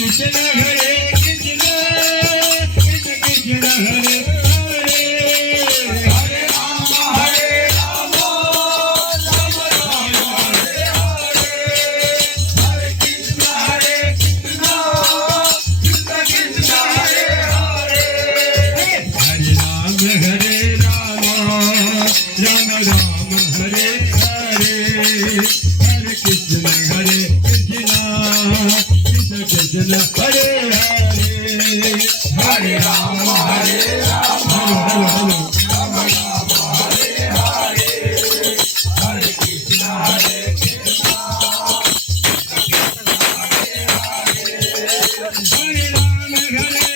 Krishna Hare Krishna Krishna Krishna Hare Hare Hare Ram Ram Ram Hare Hare Hare Krishna Krishna Krishna Krishna Hare Hare Hare Ram Ram Ram Hare Hare Hare Krishna Krishna Krishna Hare Hare Hare Ram